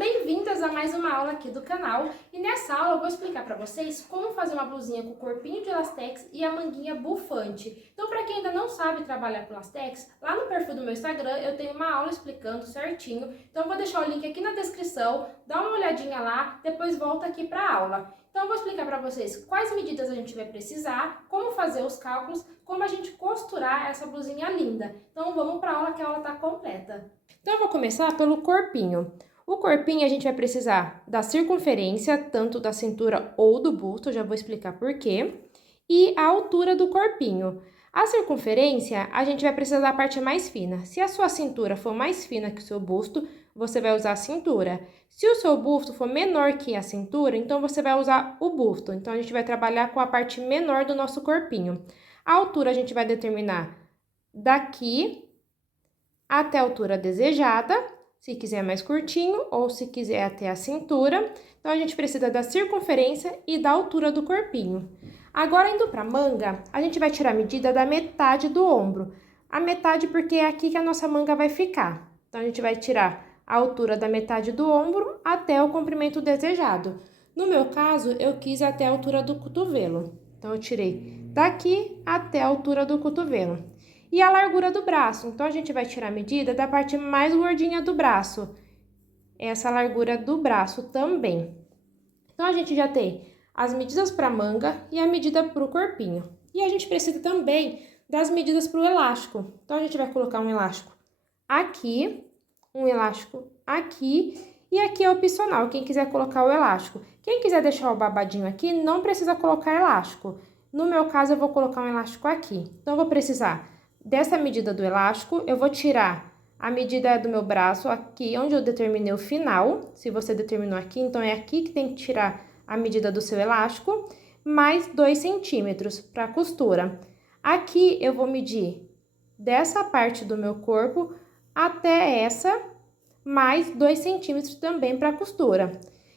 bem-vindas a mais uma aula aqui do canal. E nessa aula eu vou explicar para vocês como fazer uma blusinha com o corpinho de elastex e a manguinha bufante. Então, para quem ainda não sabe trabalhar com elastex, lá no perfil do meu Instagram eu tenho uma aula explicando certinho. Então eu vou deixar o link aqui na descrição, dá uma olhadinha lá, depois volta aqui para a aula. Então eu vou explicar para vocês quais medidas a gente vai precisar, como fazer os cálculos, como a gente costurar essa blusinha linda. Então vamos para a aula que a aula está completa. Então eu vou começar pelo corpinho. O corpinho a gente vai precisar da circunferência, tanto da cintura ou do busto, eu já vou explicar por quê, e a altura do corpinho. A circunferência, a gente vai precisar da parte mais fina. Se a sua cintura for mais fina que o seu busto, você vai usar a cintura. Se o seu busto for menor que a cintura, então você vai usar o busto. Então, a gente vai trabalhar com a parte menor do nosso corpinho. A altura a gente vai determinar daqui até a altura desejada, se quiser mais curtinho ou se quiser até a cintura. Então, a gente precisa da circunferência e da altura do corpinho. Agora, indo para a manga, a gente vai tirar a medida da metade do ombro. A metade porque é aqui que a nossa manga vai ficar. Então, a gente vai tirar a altura da metade do ombro até o comprimento desejado. No meu caso, eu quis até a altura do cotovelo. Então, eu tirei daqui até a altura do cotovelo. E a largura do braço. Então, a gente vai tirar a medida da parte mais gordinha do braço. Essa largura do braço também. Então, a gente já tem as medidas para a manga e a medida para o corpinho. E a gente precisa também das medidas para o elástico. Então, a gente vai colocar um elástico aqui, um elástico aqui, e aqui é opcional, quem quiser colocar o elástico. Quem quiser deixar o babadinho aqui, não precisa colocar elástico. No meu caso, eu vou colocar um elástico aqui. Então, eu vou precisar dessa medida do elástico, eu vou tirar a medida do meu braço aqui, onde eu determinei o final. Se você determinou aqui, então é aqui que tem que tirar a medida do seu elástico, mais 2 centímetros para costura. Aqui eu vou medir dessa parte do meu corpo até essa, mais 2 centímetros também para costura.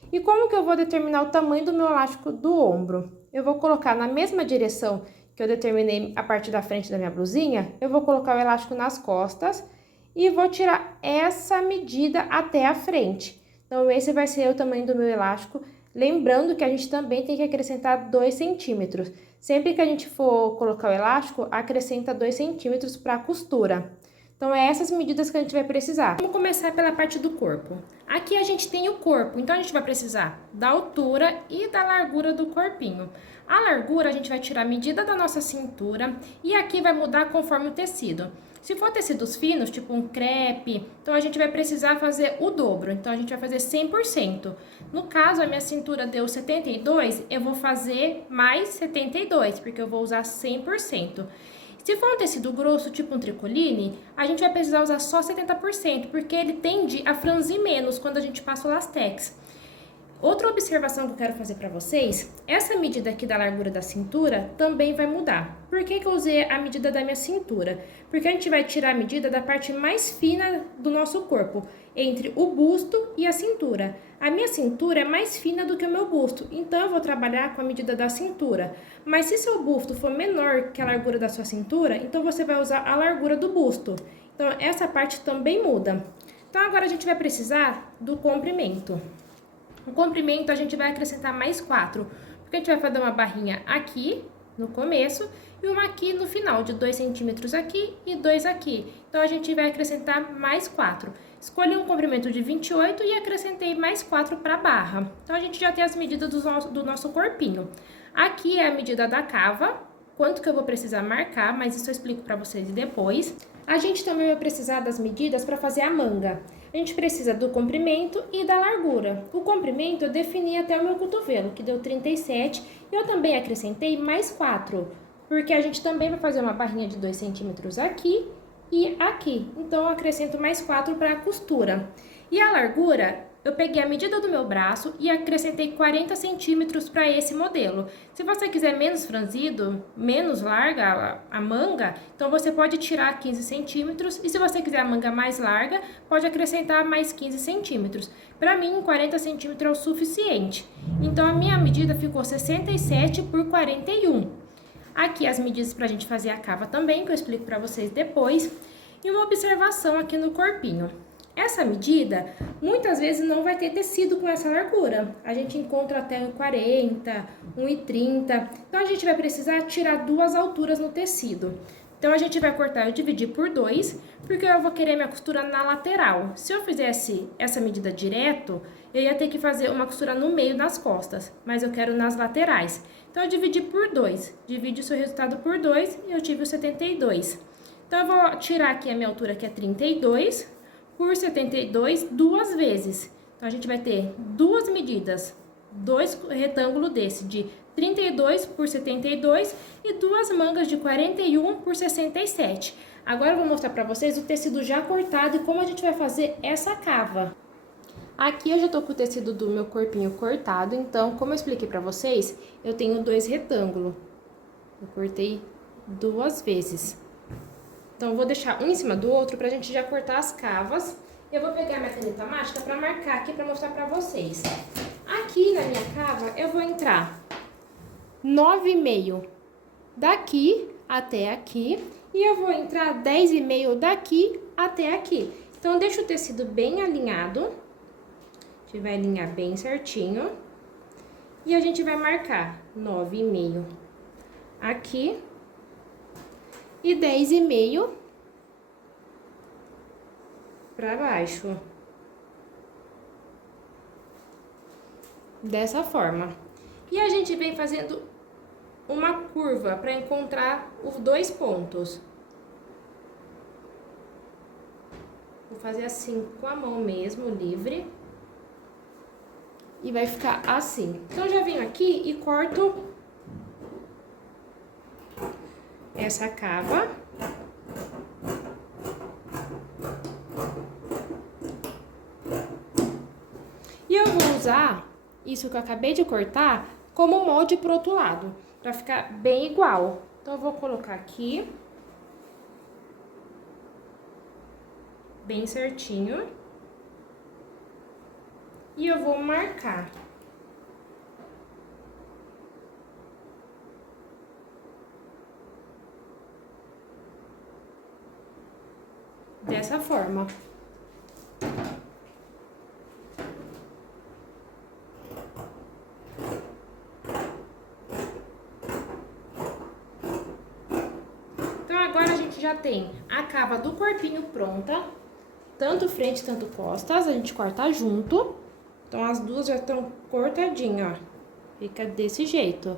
E como que eu vou determinar o tamanho do meu elástico do ombro? Eu vou colocar na mesma direção que eu determinei a parte da frente da minha blusinha, eu vou colocar o elástico nas costas e vou tirar essa medida até a frente. Então, esse vai ser o tamanho do meu elástico. Lembrando que a gente também tem que acrescentar 2 centímetros. Sempre que a gente for colocar o elástico, acrescenta 2 centímetros para a costura. Então, é essas medidas que a gente vai precisar. Vamos começar pela parte do corpo. Aqui a gente tem o corpo, então a gente vai precisar da altura e da largura do corpinho. A largura a gente vai tirar a medida da nossa cintura e aqui vai mudar conforme o tecido. Se for tecidos finos, tipo um crepe, então a gente vai precisar fazer o dobro. Então, a gente vai fazer 100%. No caso, a minha cintura deu 72, eu vou fazer mais 72, porque eu vou usar 100%. Se for um tecido grosso, tipo um tricoline, a gente vai precisar usar só 70%, porque ele tende a franzir menos quando a gente passa o lastex. Outra observação que eu quero fazer para vocês, essa medida aqui da largura da cintura também vai mudar. Por que que eu usei a medida da minha cintura? Porque a gente vai tirar a medida da parte mais fina do nosso corpo, entre o busto e a cintura. A minha cintura é mais fina do que o meu busto, então eu vou trabalhar com a medida da cintura. Mas se seu busto for menor que a largura da sua cintura, então você vai usar a largura do busto. Então, essa parte também muda. Então, agora a gente vai precisar do comprimento. O comprimento a gente vai acrescentar mais 4, porque a gente vai fazer uma barrinha aqui no começo e uma aqui no final, de 2 centímetros aqui e 2 aqui. Então, a gente vai acrescentar mais 4. Escolhi um comprimento de 28 e acrescentei mais 4 para a barra. Então, a gente já tem as medidas do nosso corpinho. Aqui é a medida da cava, quanto que eu vou precisar marcar, mas isso eu explico para vocês depois. A gente também vai precisar das medidas para fazer a manga. A gente precisa do comprimento e da largura. O comprimento eu defini até o meu cotovelo, que deu 37, e eu também acrescentei mais 4, porque a gente também vai fazer uma barrinha de 2 centímetros aqui e aqui. Então, eu acrescento mais 4 para a costura. E a largura, eu peguei a medida do meu braço e acrescentei 40 centímetros para esse modelo. Se você quiser menos franzido, menos larga a manga, então você pode tirar 15 centímetros. E se você quiser a manga mais larga, pode acrescentar mais 15 centímetros. Para mim, 40 centímetros é o suficiente. Então, a minha medida ficou 67 por 41. Aqui as medidas para a gente fazer a cava também, que eu explico para vocês depois. E uma observação aqui no corpinho. Essa medida, muitas vezes não vai ter tecido com essa largura. A gente encontra até 1,40, 1,30. Então, a gente vai precisar tirar 2 alturas no tecido. Então, a gente vai cortar e dividir por 2, porque eu vou querer minha costura na lateral. Se eu fizesse essa medida direto, eu ia ter que fazer uma costura no meio das costas, mas eu quero nas laterais. Então, eu dividi por 2. Divide o seu resultado por 2 e eu tive o 72. Então, eu vou tirar aqui a minha altura, que é 32, por 72, 2 vezes. Então, a gente vai ter 2 medidas, 2 retângulos desse, de 32 por 72 e 2 mangas de 41 por 67. Agora, eu vou mostrar pra vocês o tecido já cortado e como a gente vai fazer essa cava. Aqui eu já tô com o tecido do meu corpinho cortado, então, como eu expliquei pra vocês, eu tenho 2 retângulos. Eu cortei 2 vezes. Então, eu vou deixar um em cima do outro pra gente já cortar as cavas. Eu vou pegar minha caneta mágica pra marcar aqui, pra mostrar pra vocês. Aqui na minha cava, eu vou entrar 9,5 daqui até aqui. E eu vou entrar 10,5 daqui até aqui. Então, deixa o tecido bem alinhado. A gente vai alinhar bem certinho. E a gente vai marcar 9,5 aqui. E 10,5 para baixo. Dessa forma. E a gente vem fazendo uma curva para encontrar os 2 pontos. Vou fazer assim com a mão mesmo, livre. E vai ficar assim. Então, já venho aqui e corto essa cava. E eu vou usar isso que eu acabei de cortar como molde pro outro lado, pra ficar bem igual. Então, eu vou colocar aqui, bem certinho. E eu vou marcar. Dessa forma. Então, agora a gente já tem a cava do corpinho pronta, tanto frente, tanto costas, a gente corta junto. Então, as duas já estão cortadinhas, ó. Fica desse jeito.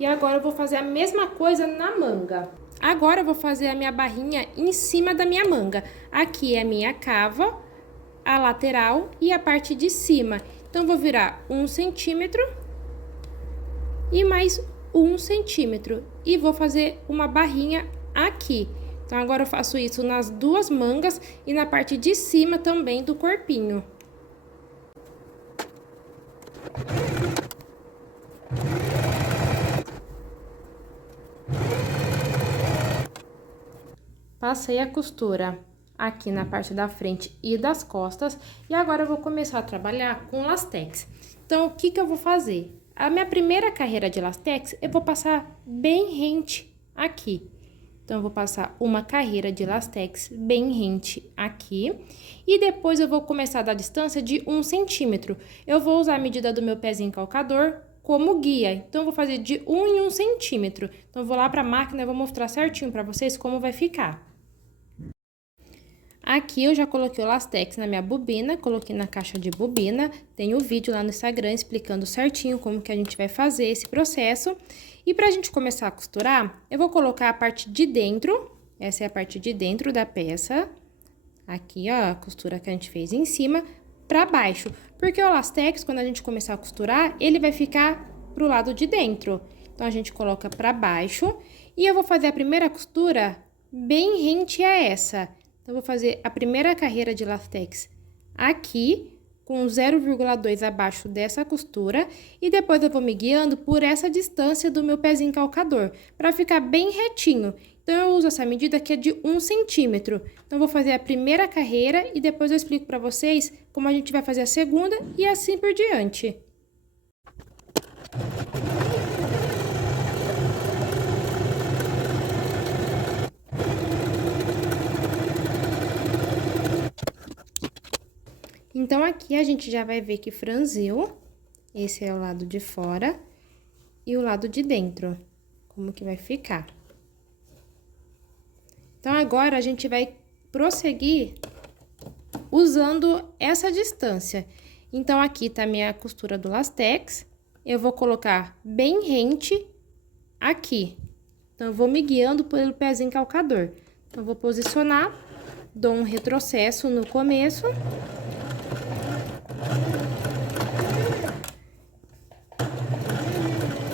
E agora eu vou fazer a mesma coisa na manga. Agora eu vou fazer a minha barrinha em cima da minha manga. Aqui é a minha cava, a lateral e a parte de cima. Então, eu vou virar 1 centímetro e mais 1 centímetro. E vou fazer uma barrinha aqui. Então, agora eu faço isso nas 2 mangas e na parte de cima também do corpinho. Passei a costura aqui na parte da frente e das costas. E agora eu vou começar a trabalhar com lastex. Então, o que que eu vou fazer? A minha primeira carreira de lastex, eu vou passar bem rente aqui. Então, eu vou passar uma carreira de lastex bem rente aqui. E depois eu vou começar da distância de 1 centímetro. Eu vou usar a medida do meu pezinho calcador como guia. Então, eu vou fazer de 1 em 1 centímetro. Então, eu vou lá para a máquina e vou mostrar certinho para vocês como vai ficar. Aqui eu já coloquei o lastex na minha bobina, coloquei na caixa de bobina. Tem um vídeo lá no Instagram explicando certinho como que a gente vai fazer esse processo. E pra gente começar a costurar, eu vou colocar a parte de dentro, essa é a parte de dentro da peça. Aqui, ó, a costura que a gente fez em cima, pra baixo. Porque o lastex, quando a gente começar a costurar, ele vai ficar pro lado de dentro. Então, a gente coloca pra baixo. E eu vou fazer a primeira costura bem rente a essa. Então, eu vou fazer a primeira carreira de lastex aqui, com 0,2 abaixo dessa costura. E depois eu vou me guiando por essa distância do meu pezinho calcador, para ficar bem retinho. Então, eu uso essa medida que é de 1 centímetro. Então, eu vou fazer a primeira carreira e depois eu explico para vocês como a gente vai fazer a segunda e assim por diante. Então, aqui a gente já vai ver que franziu. Esse é o lado de fora e o lado de dentro, como que vai ficar. Então, agora a gente vai prosseguir usando essa distância. Então, aqui tá a minha costura do lastex. Eu vou colocar bem rente aqui. Então, eu vou me guiando pelo pezinho calcador. Então, eu vou posicionar, dou um retrocesso no começo.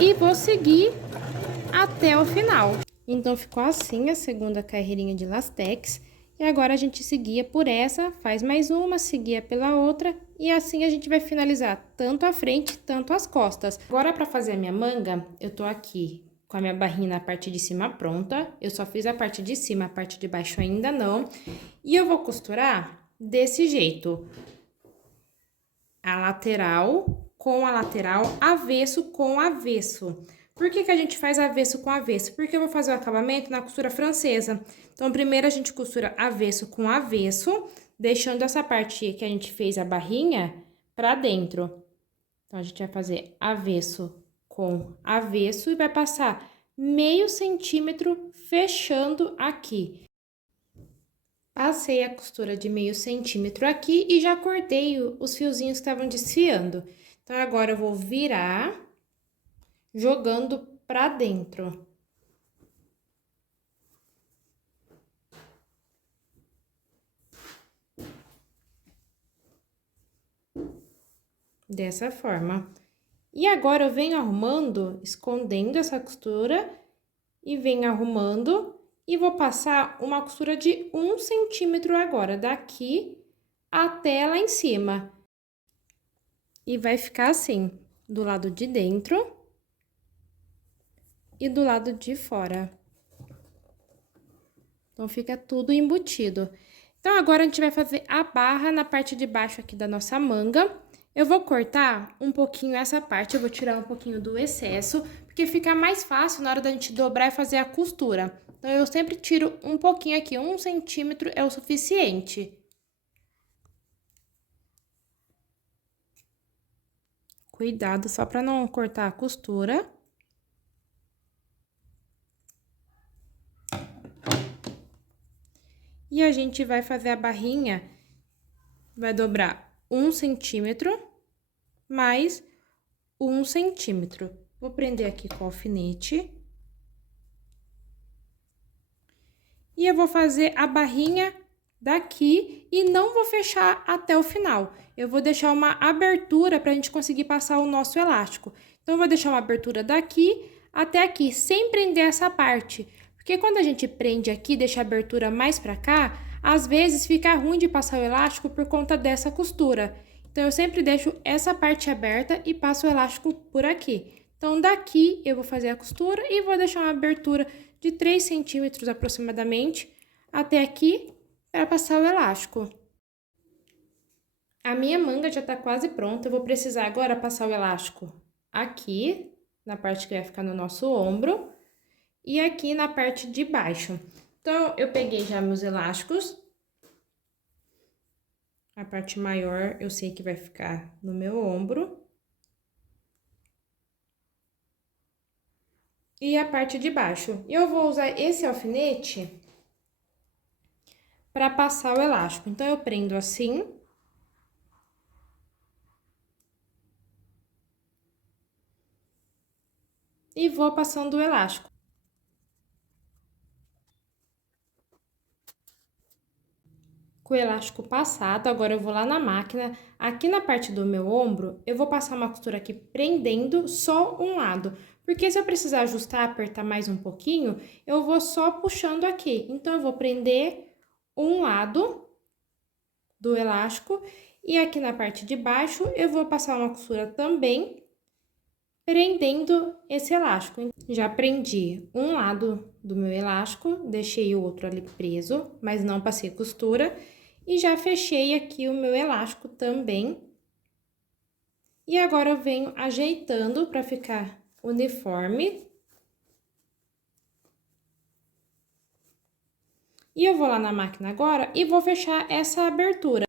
E vou seguir até o final. Então, ficou assim a segunda carreirinha de lastex. E agora, a gente seguia por essa, faz mais uma, seguia pela outra. E assim, a gente vai finalizar tanto a frente, tanto as costas. Agora, para fazer a minha manga, eu tô aqui com a minha barrinha na parte de cima pronta. Eu só fiz a parte de cima, a parte de baixo ainda não. E eu vou costurar desse jeito. A lateral com a lateral, avesso com avesso. Por que que a gente faz avesso com avesso? Porque eu vou fazer o acabamento na costura francesa. Então, primeiro a gente costura avesso com avesso, deixando essa parte que a gente fez a barrinha pra dentro. Então, a gente vai fazer avesso com avesso e vai passar meio centímetro fechando aqui. Passei a costura de meio centímetro aqui e já cortei os fiozinhos que estavam desfiando. Então, agora eu vou virar, jogando pra dentro. Dessa forma. E agora eu venho arrumando, escondendo essa costura e venho arrumando e vou passar uma costura de 1 centímetro agora, daqui até lá em cima. E vai ficar assim, do lado de dentro e do lado de fora. Então, fica tudo embutido. Então, agora a gente vai fazer a barra na parte de baixo aqui da nossa manga. Eu vou cortar um pouquinho essa parte, eu vou tirar um pouquinho do excesso, porque fica mais fácil na hora da gente dobrar e fazer a costura. Então, eu sempre tiro um pouquinho aqui, 1 centímetro é o suficiente. Cuidado só para não cortar a costura. E a gente vai fazer a barrinha, vai dobrar 1 centímetro mais 1 centímetro. Vou prender aqui com o alfinete. E eu vou fazer a barrinha daqui e não vou fechar até o final. Eu vou deixar uma abertura para a gente conseguir passar o nosso elástico. Então, eu vou deixar uma abertura daqui até aqui, sem prender essa parte. Porque quando a gente prende aqui, deixa a abertura mais para cá, às vezes fica ruim de passar o elástico por conta dessa costura. Então, eu sempre deixo essa parte aberta e passo o elástico por aqui. Então, daqui eu vou fazer a costura e vou deixar uma abertura de 3 centímetros aproximadamente até aqui para passar o elástico. A minha manga já tá quase pronta, eu vou precisar agora passar o elástico aqui, na parte que vai ficar no nosso ombro, e aqui na parte de baixo. Então, eu peguei já meus elásticos. A parte maior eu sei que vai ficar no meu ombro. E a parte de baixo. Eu vou usar esse alfinete para passar o elástico. Então, eu prendo assim. E vou passando o elástico. Com o elástico passado, agora eu vou lá na máquina. Aqui na parte do meu ombro, eu vou passar uma costura aqui prendendo só um lado. Porque se eu precisar ajustar, apertar mais um pouquinho, eu vou só puxando aqui. Então, eu vou prender um lado do elástico e aqui na parte de baixo eu vou passar uma costura também prendendo esse elástico. Já prendi um lado do meu elástico, deixei o outro ali preso, mas não passei costura e já fechei aqui o meu elástico também. E agora eu venho ajeitando para ficar uniforme. E eu vou lá na máquina agora e vou fechar essa abertura.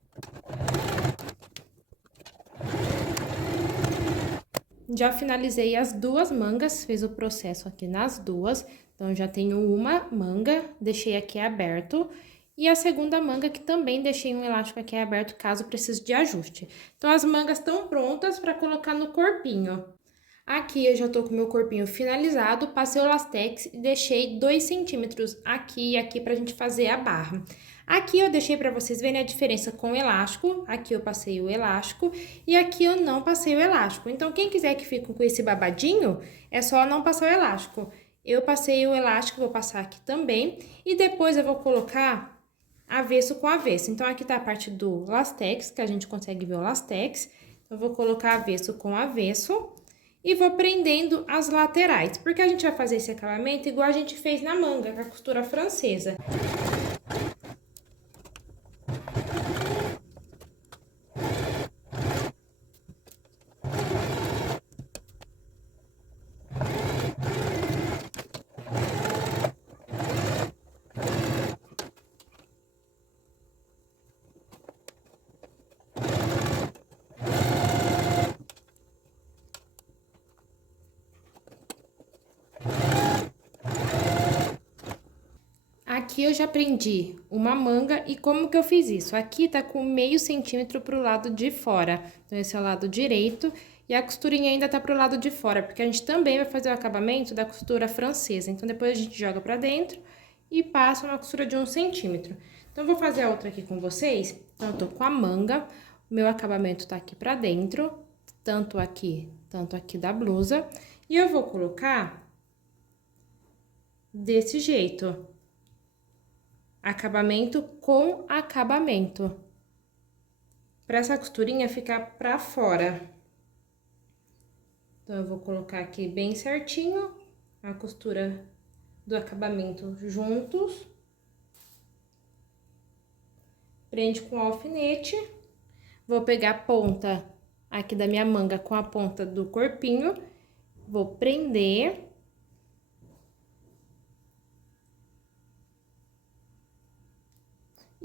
Já finalizei as duas mangas, fiz o processo aqui nas duas. Então, já tenho uma manga, deixei aqui aberto. E a segunda manga que também deixei um elástico aqui aberto, caso precise de ajuste. Então, as mangas estão prontas para colocar no corpinho. Aqui eu já tô com o meu corpinho finalizado, passei o lastex e deixei 2 centímetros aqui e aqui pra gente fazer a barra. Aqui eu deixei pra vocês verem a diferença com o elástico, aqui eu passei o elástico e aqui eu não passei o elástico. Então, quem quiser que fique com esse babadinho, é só não passar o elástico. Eu passei o elástico, vou passar aqui também e depois eu vou colocar avesso com avesso. Então, aqui tá a parte do lastex, que a gente consegue ver o lastex. Então, eu vou colocar avesso com avesso. E vou prendendo as laterais, porque a gente vai fazer esse acabamento igual a gente fez na manga, com a costura francesa. Aqui eu já prendi uma manga e como que eu fiz isso? Aqui tá com meio centímetro pro lado de fora, então esse é o lado direito e a costurinha ainda tá pro lado de fora, porque a gente também vai fazer o acabamento da costura francesa, então depois a gente joga pra dentro e passa uma costura de 1 centímetro. Então, eu vou fazer a outra aqui com vocês, então eu tô com a manga, o meu acabamento tá aqui pra dentro, tanto aqui da blusa, e eu vou colocar desse jeito. Acabamento com acabamento. Para essa costurinha ficar pra fora. Então, eu vou colocar aqui bem certinho a costura do acabamento juntos. Prende com alfinete. Vou pegar a ponta aqui da minha manga com a ponta do corpinho. Vou prender.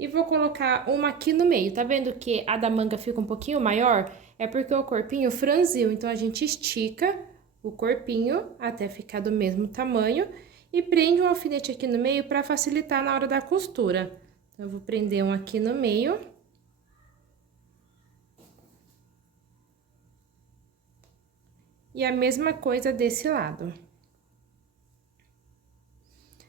E vou colocar uma aqui no meio. Tá vendo que a da manga fica um pouquinho maior? É porque o corpinho franziu, então a gente estica o corpinho até ficar do mesmo tamanho e prende um alfinete aqui no meio para facilitar na hora da costura. Então, eu vou prender um aqui no meio. E a mesma coisa desse lado.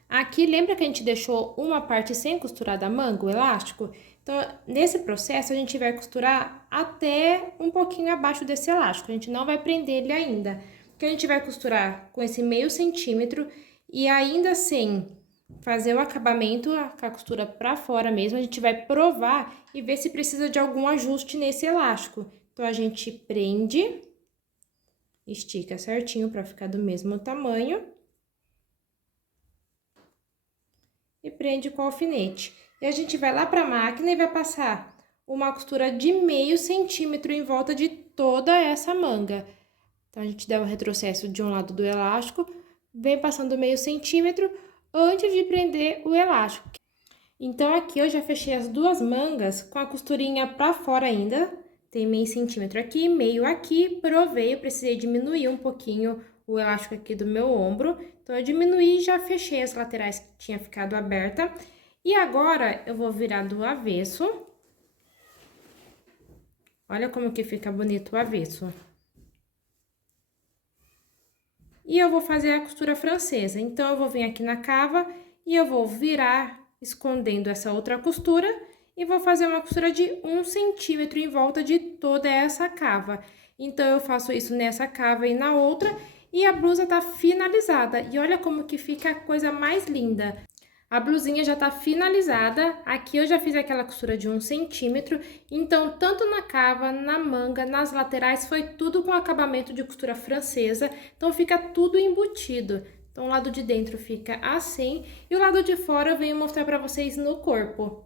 Aqui, lembra que a gente deixou uma parte sem costurar da manga, o elástico? Então, nesse processo, a gente vai costurar até um pouquinho abaixo desse elástico. A gente não vai prender ele ainda, porque a gente vai costurar com esse meio centímetro e ainda sem fazer o acabamento, com a costura pra fora mesmo, a gente vai provar e ver se precisa de algum ajuste nesse elástico. Então, a gente prende, estica certinho pra ficar do mesmo tamanho. E prende com alfinete. E a gente vai lá pra máquina e vai passar uma costura de meio centímetro em volta de toda essa manga. Então, a gente dá um retrocesso de um lado do elástico, vem passando meio centímetro antes de prender o elástico. Então, aqui eu já fechei as duas mangas com a costurinha pra fora ainda. Tem meio centímetro aqui, meio aqui, provei, eu precisei diminuir um pouquinho o elástico aqui do meu ombro. Então, eu diminuí e já fechei as laterais que tinha ficado aberta. E agora, eu vou virar do avesso. Olha como que fica bonito o avesso. E eu vou fazer a costura francesa. Então, eu vou vir aqui na cava e eu vou virar, escondendo essa outra costura. E vou fazer uma costura de 1 centímetro em volta de toda essa cava. Então, eu faço isso nessa cava e na outra. E a blusa tá finalizada. E olha como que fica a coisa mais linda. A blusinha já tá finalizada. Aqui eu já fiz aquela costura de 1 centímetro. Então, tanto na cava, na manga, nas laterais, foi tudo com acabamento de costura francesa. Então, fica tudo embutido. Então, o lado de dentro fica assim. E o lado de fora eu venho mostrar pra vocês no corpo.